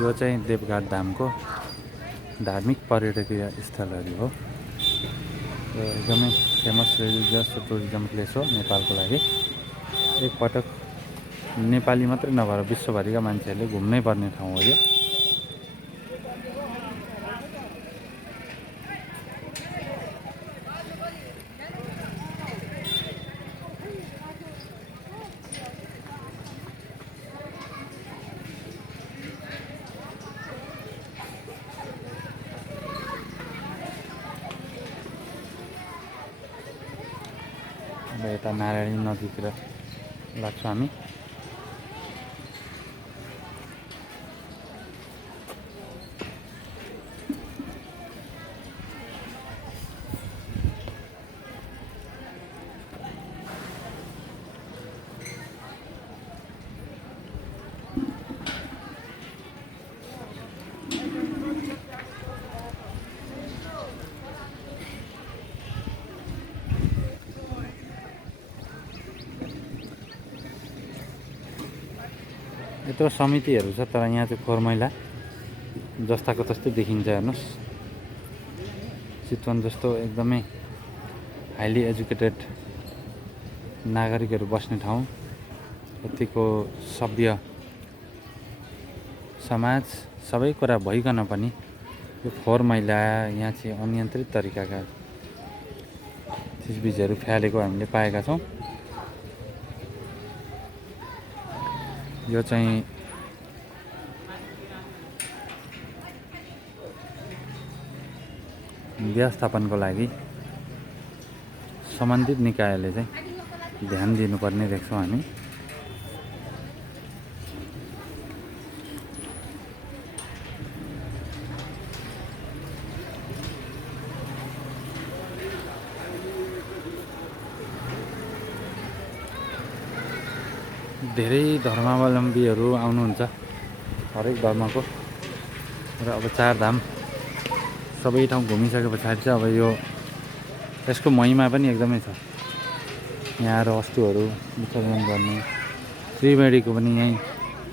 यो चाहिँ देवघाट धामको धार्मिक पर्यटकीय स्थलहरू हो। यो एकदमै फेमस रिलिजियस टुरिज्म प्लेस हो नेपालको लागि। एकपटक नेपाली मात्रै नभएर विश्वभरिका मान्छेहरूले घुम्नै पर्ने ठाउँ हो यो। अब यता नारायणी नदीतिर लाग्छौँ हामी। यत्रो समितिहरू छ तर यहाँ चाहिँ फोहोर मैला जस्ताको तस्तै देखिन्छ। हेर्नुहोस्, चितवन जस्तो एकदमै हाइली एजुकेटेड नागरिकहरू बस्ने ठाउँ, यतिको सभ्य समाज सबै कुरा भइकन पनि यो फोहोर मैला यहाँ चाहिँ अनियन्त्रित तरिकाका चिजबिजहरू फ्यालेको हामीले पाएका छौँ। यो चाहिँ व्यवस्थापनको लागि सम्बन्धित निकायले चाहिँ ध्यान दिनुपर्ने देख्छौँ हामी। धेरै धर्मावलम्बीहरू आउनुहुन्छ हरेक धर्मको र अब चारधाम सबै ठाउँ घुमिसके पछाडि चाहिँ अब यो यसको महिमा पनि एकदमै छ। यहाँ आएर वस्तुहरू विसर्जन गर्ने त्रिवेणीको पनि यहीँ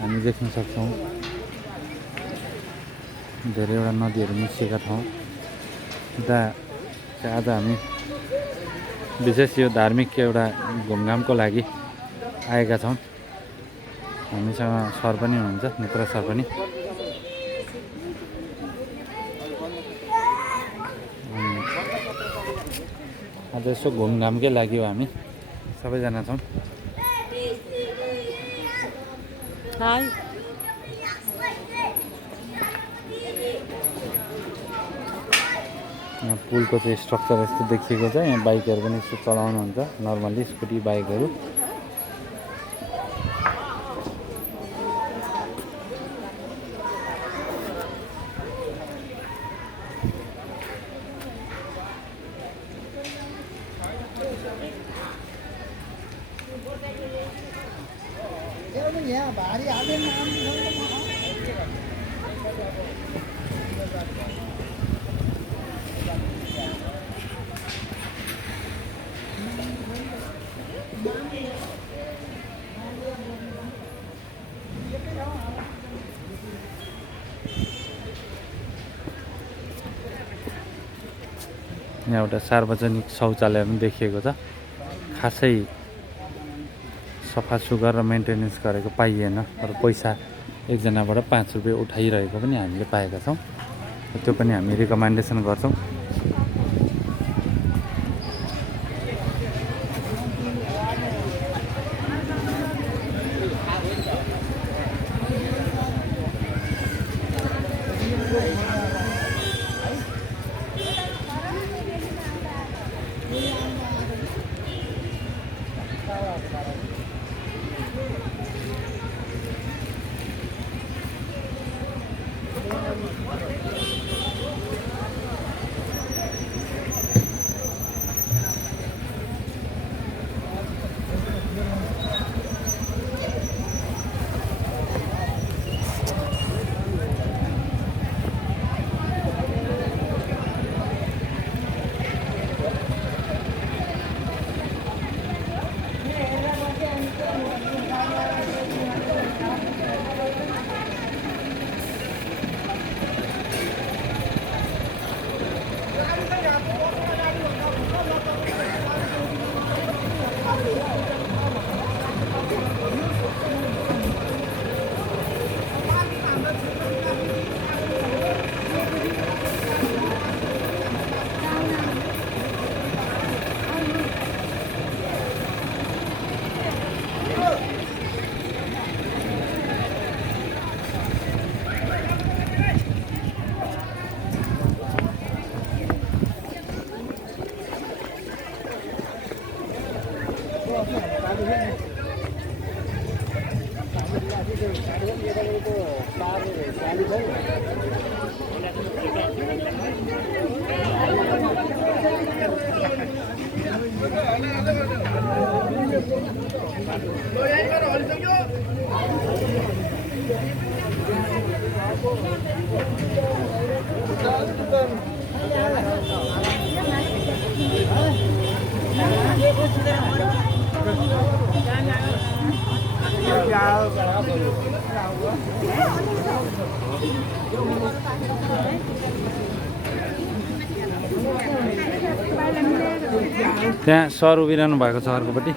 हामी देख्न सक्छौँ। धेरैवटा नदीहरू मिसिएका ठाउँ यता चाहिँ आज हामी विशेष यो धार्मिक एउटा घुमघामको लागि आएका छौँ। हामीसँग सर पनि हुनुहुन्छ, नेत्र सर पनि। आज यसो घुमघामकै लागि हो, हामी सबैजना छौँ। यहाँ पुलको चाहिँ स्ट्रक्चर यस्तो देखिएको छ। यहाँ बाइकहरू पनि यस्तो चलाउनुहुन्छ नर्मल्ली, स्कुटी बाइकहरू। यहाँ एउटा सार्वजनिक शौचालय पनि देखिएको छ। खासै सफा सुग्घर र मेन्टेनेन्स गरेको पाइएन, तर पैसा एकजनाबाट 5 रुपियाँ उठाइरहेको पनि हामीले पाएका छौँ। त्यो पनि हामी रिकमेन्डेसन गर्छौँ। त्यहाँ सर उभिरहनु भएको छ अर्कोपट्टि।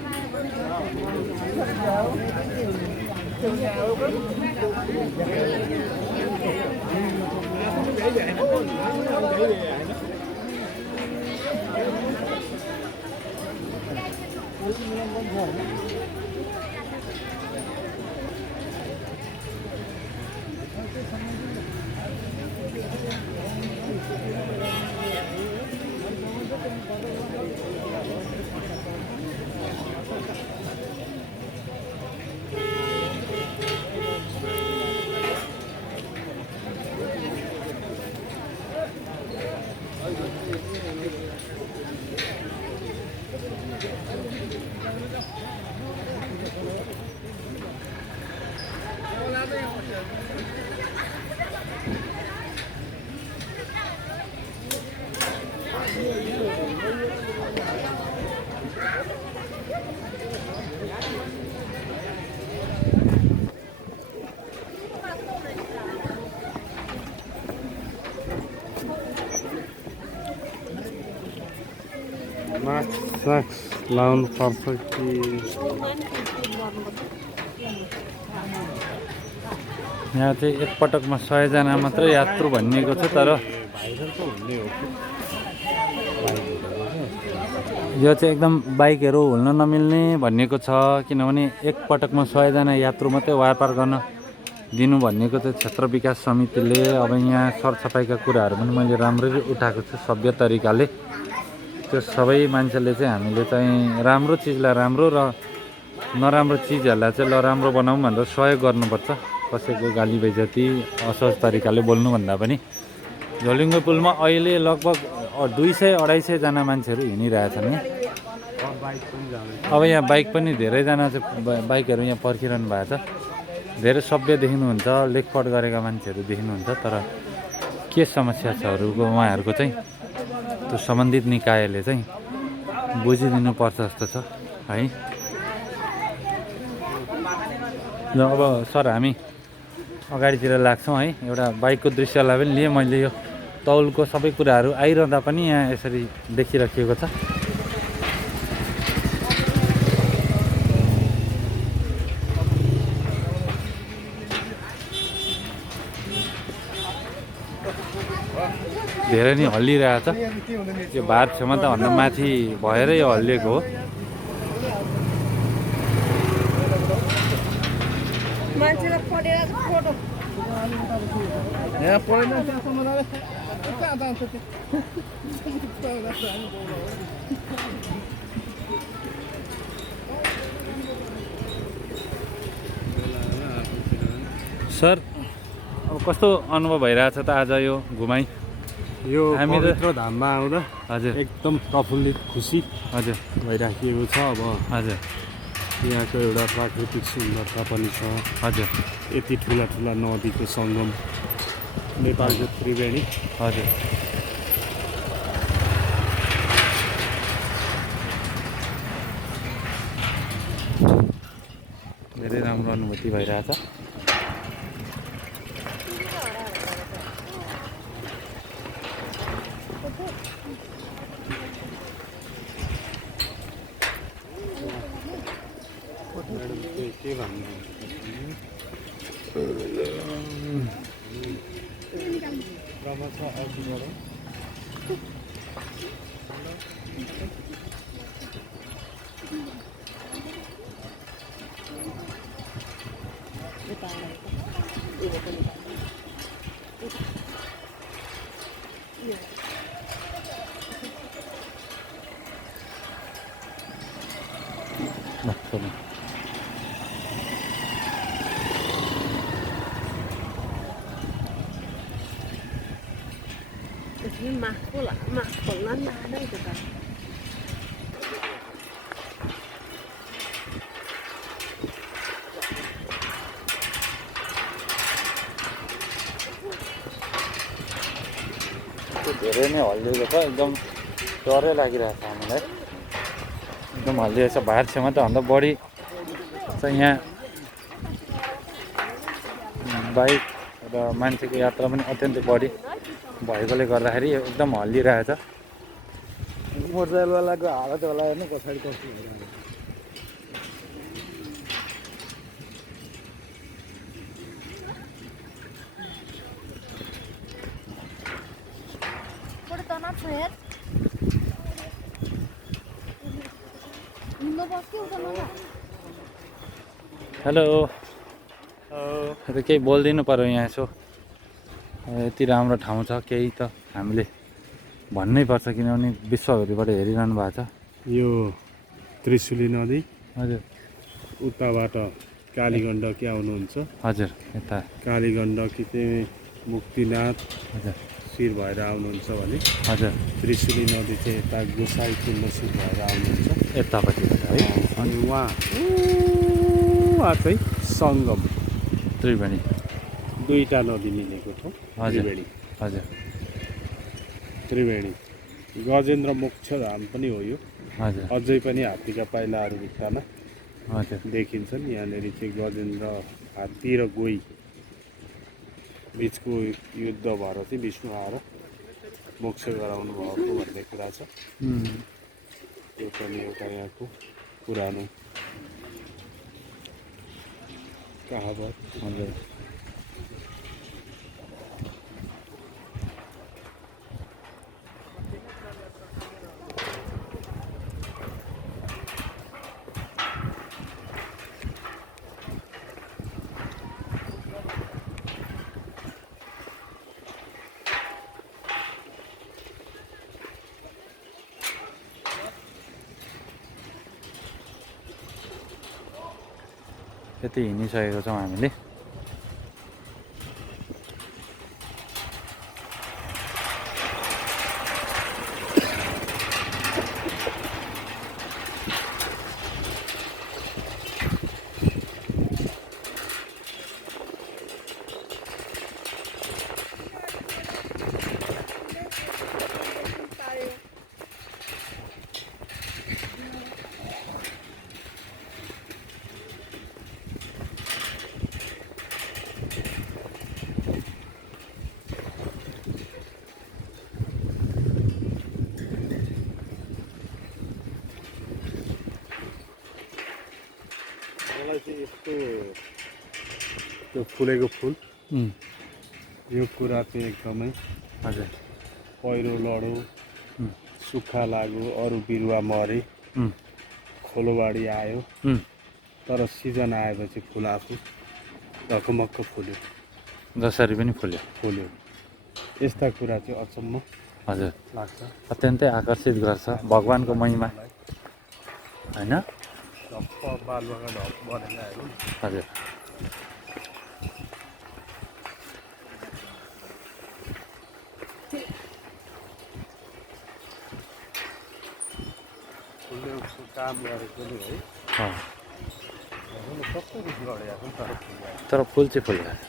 मास्क लाउनु पर्छ कि यहाँ चाहिँ एकपटकमा 100 जना मात्रै यात्रु भनिएको छ, तर भाइरल त हुने हो कि यो चाहिँ एकदम बाइकहरू हुल्न नमिल्ने भनिएको छ, किनभने एकपटकमा 100 जना यात्रु मात्रै वारपार गर्न दिनु भनिएको चाहिँ क्षेत्र विकास समितिले। अब यहाँ सरसफाइका कुराहरू पनि मैले राम्ररी उठाएको छु सभ्य तरिकाले। त्यो सबै मान्छेले चाहिँ हामीले चाहिँ राम्रो चिजलाई राम्रो र नराम्रो चिजहरूलाई चाहिँ ल राम्रो बनाऊँ भनेर सहयोग गर्नुपर्छ। कसैको गाली बेइज्जती असहज तरिकाले बोल्नुभन्दा पनि। झोलुङ्गे पुलमा अहिले लगभग 200-250 जना मान्छेहरू हिँडिरहेछन् यहाँ। बाइक पनि जाँदैछ। अब यहाँ बाइक पनि धेरैजना चाहिँ बाइकहरू यहाँ पर्खिरहनु भएको छ। धेरै सभ्य देखिनुहुन्छ, लेखपढ गरेका मान्छेहरू देखिनुहुन्छ, तर के समस्या छ उहाँहरूको चाहिँ त्यो सम्बन्धित निकायले चाहिँ बुझिदिनु पर्छ जस्तो छ है। ल अब सर हामी अगाडितिर लाग्छौँ है। एउटा बाइकको दृश्यलाई पनि लिएँ मैले। यो तौलको सबै कुराहरू आइरहँदा पनि यहाँ यसरी देखिराखिएको छ। धेरै नै हल्लिरहेछ। यो भार क्षमताभन्दा माथि भएर यो हल्लिएको हो। सर अब कस्तो अनुभव भइरहेछ त आज यो घुमाइ? यो हामी त पवित्र धाममा आउँदा हजुर एकदम प्रफुल्लित खुसी हजुर भइराखिएको छ। अब हजुर यहाँको एउटा प्राकृतिक सुन्दरता पनि छ। हजुर यति ठुला ठुला नदीको सङ्गम नेपालको त्रिवेणी। हजुर धेरै राम्रो अनुभूति भइरहेछ। के भन्नु Mạc của Lan Đá đây rồi cả. त्यो धेरै नै हल्लिएको छ एकदम डरै लागिरहेको छ हामीलाई एकदम हल्लिएको छ भार छेउमा त भन्दा बढी चाहिँ यहाँ बाइक र मान्छेको यात्रा पनि अत्यन्तै बढी भएकोले गर्दाखेरि एकदम हल्लिरहेछ मोटरसाइकलवालाको हालत होला हेर्नु पछाडि कस्तो भइरहेको छ। हेलो केही बोलिदिनु पर्यो यहाँ यसो यति राम्रो ठाउँ छ केही त हामीले भन्नै पर्छ किनभने विश्वभरिबाट हेरिरहनु भएको छ यो त्रिशुली नदी हजुर उताबाट कालीगण्डकी आउनुहुन्छ। हजुर यता कालीगण्डकी चाहिँ मुक्तिनाथ हजुर शिर भएर आउनुहुन्छ भने हजुर त्रिशुली नदी चाहिँ यता गोसाई कुण्ड शिर भएर आउनुहुन्छ। यतापट्टिबाट है अनि उहाँ चाहिँ सङ्गम त्रिवेणी दुईटा नदी मिलेको ठाउँ हजुर त्रिवेणी। हजुर त्रिवेणी गजेन्द्र मोक्ष धाम पनि हो यो। हजुर अझै पनि हात्तीका पाइलाहरू भित्तामा हजुर देखिन्छन्। यहाँनिर चाहिँ गजेन्द्र हात्ती र गोही बिचको युद्ध भएर चाहिँ विष्णु आएर मोक्ष गराउनु भएको भन्ने कुरा छ। यो पनि एउटा यहाँको पुरानो कहावत। हजुर त्यति हिँडिसकेको छौँ हामीले मलाई चाहिँ यस्तो त्यो फुलेको फुल यो कुरा चाहिँ एकदमै हजुर पहिरो लडो सुक्खा लाग्यो अरू बिरुवा मरे खोलोबाडी आयो तर सिजन आएपछि फुल आफू ढकमक्क फुल्यो जसरी पनि फुल्यो यस्ता कुरा चाहिँ अचम्म हजुर लाग्छ। अत्यन्तै आकर्षित गर्छ भगवानको महिमा होइन ढप्प बालुवाका ढप बनेर आयो। हजुर फुलले उसको काम गरेको नि है कस्तो रिस गरेको तर फुल चाहिँ फुलिरहेको छ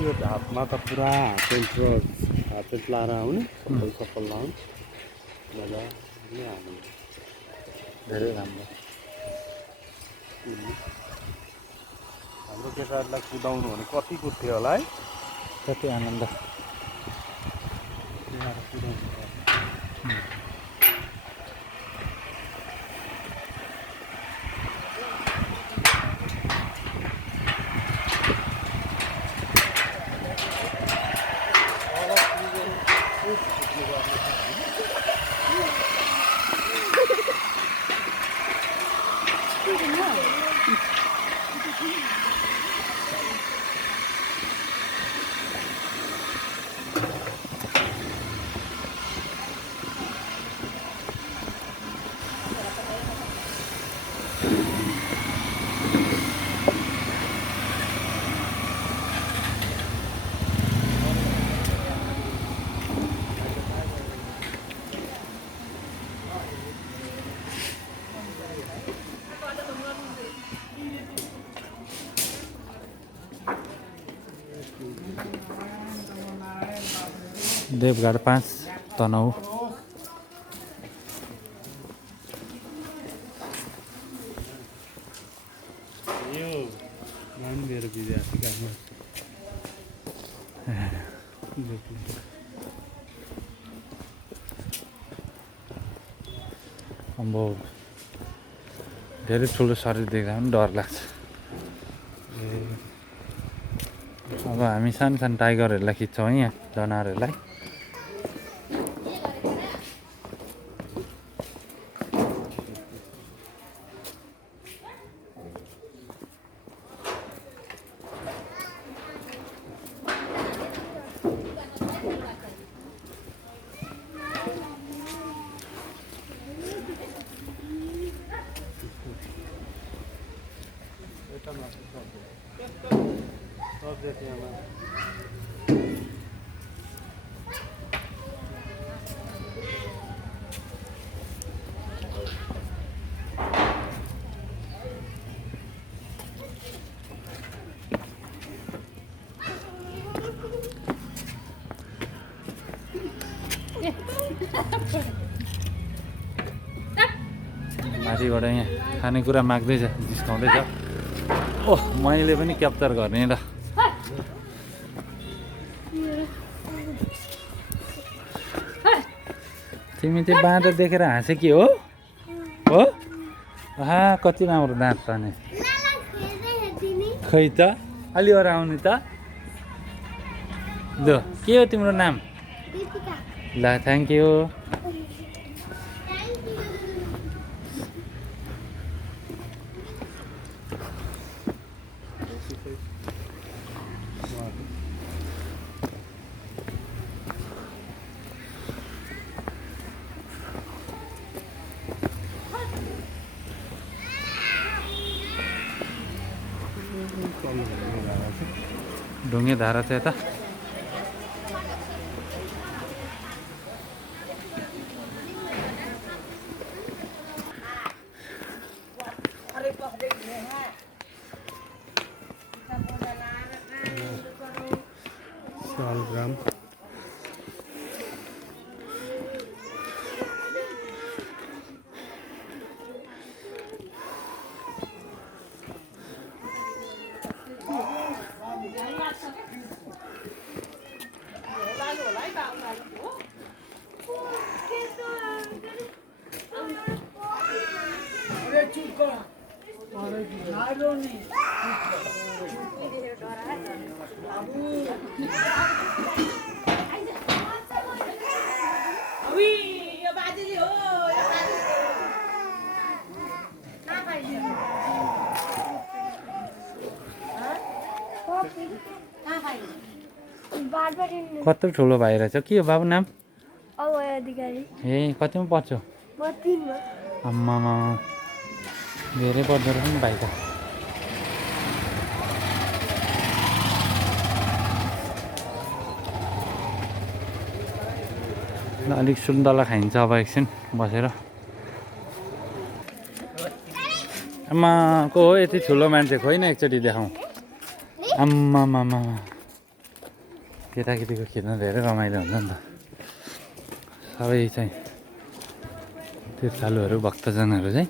यो हातमा त पुरा हातेन्ट र हातेन्ट लाएर आउने सफल लाउनु मजाले हाल्नु धेरै राम्रो हाम्रो केटाहरूलाई कुदाउनु भने कति कुद्थ्यो होला है कति आनन्द देवघाट 5 तनहु। यो नानी मेरो विद्यार्थी काम अम्बो धेरै ठुलो शरीर देख्दा पनि डर लाग्छ। अब हामी सानो सानो टाइगरहरूलाई खिच्छौँ यहाँ जनावरहरूलाई। माथिबाट यहाँ खानेकुरा माग्दैछ, जिस्काउँदैछ। ओह मैले पनि क्याप्चर गर्ने ल। तिमी त्यो बाँदर देखेर हाँसे के हो? हो आहा कति राम्रो दाँत छ नि। खै त अलि अरू आउने त। ल के हो तिम्रो नाम? ल थ्याङ्क यू। ढुङ्गे धारा छ यता। शालग्राम कत्रो ठुलो भाइ रहेछ। के हो बाबु नाम? अभय अधिकारी। ए कतिमा पढ्छौ? म 3 मा। आम्मामा धेरै पढ्दो रहेछ नि भाइ त। ल अलिक सुन्तला खाइन्छ अब एकछिन बसेर। आम्मा को हो यति ठुलो मान्छे? खोइन एकचोटि देखाउँ। आम्मामामा केटाकेटीको खिच्न धेरै रमाइलो हुन्छ नि त। सबै चाहिँ तीर्थालुहरू भक्तजनहरू चाहिँ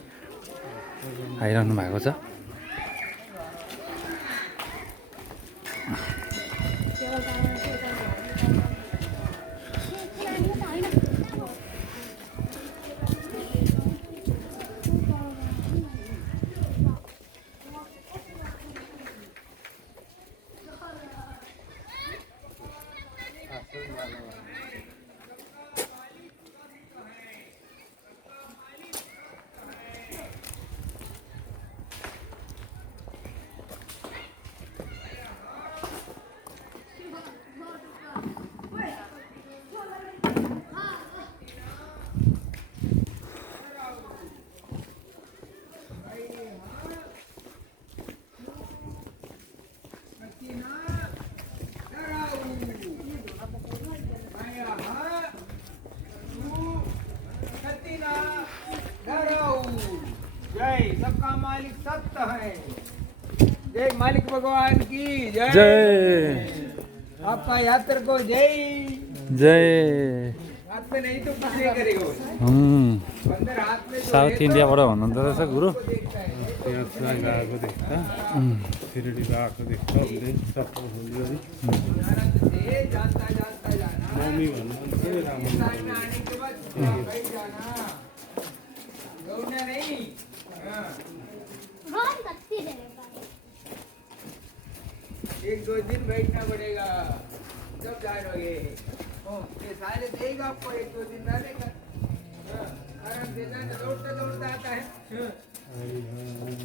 आइरहनु भएको छ। जय सबका मालिक सत्य है। जय मालिक भगवान की जय। जय। आपका यात्रा को जय। जय हाथ में नहीं तो कुछ नहीं करेगा वो। अंदर हाथ में जो साउथ इन्डियाबाट हुनुहुँदो रहेछ गुरु त्यहाँ चाहिँ गएको देख्छ शिरडी गएको देख्छ उसले सबै खोल्यो है ये जानता जानता जाना। मम्मी भन्नुहुन्छ राम्रो टाइम आने के बाद भाई जाना। गौना नहीं। हाँ। एक दो दिन बैठना पड़ेगा जब जाओगे। ये सारे देगा आपको एक दो दिन रहने का। हाँ, आराम से जाना दौड़ता दौड़ता आता है। हाँ,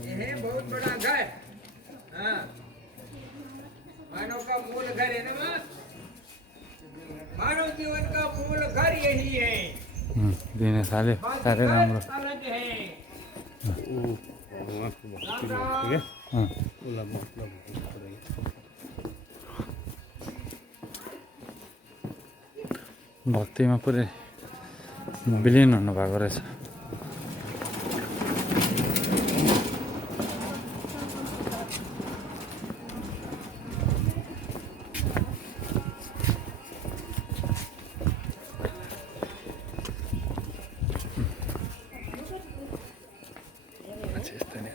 ये है बहुत बड़ा घर। हाँ, मानव का मूल घर है ना माँ? मानव जीवन का मूल घर यही है। दिने थाल्यो साह्रै राम्रो अलग है। उहाँको भक्ति भएको क्या अँ, उसलाई मतलब हुनुपर्यो। भक्तिमा पुरै विलिन हुनुभएको रहेछ यस्तो नि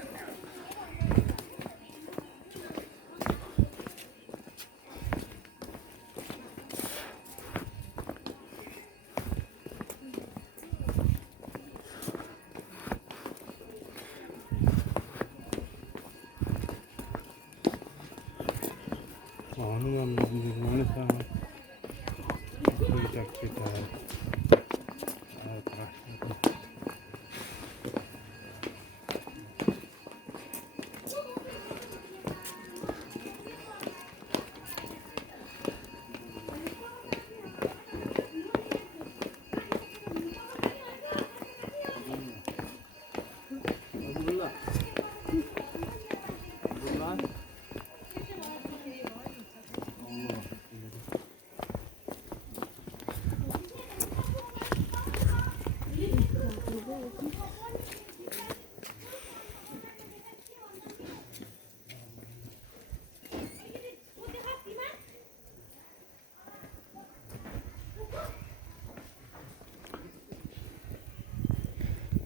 हनुमान मन्दिरमा पनि छ दुईवटा केटाहरू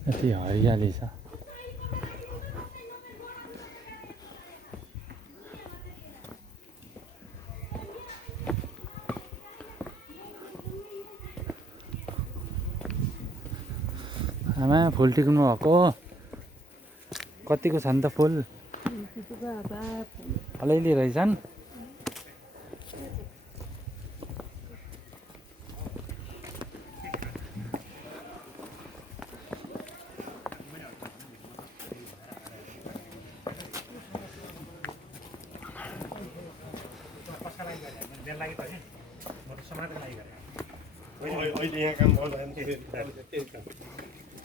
यति हरियाली छ आमा फुल टिक्नु भएको कतिको छ नि त फुल अलिअलि रहेछन् अहिले यहाँ काम गर्दा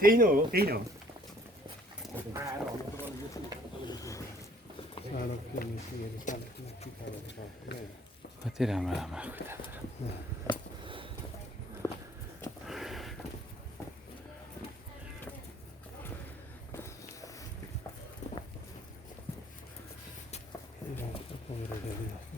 त्यही नै हो त्यही नै हो कति राम्रो राम्रो कुराहरू त्यही राम्रो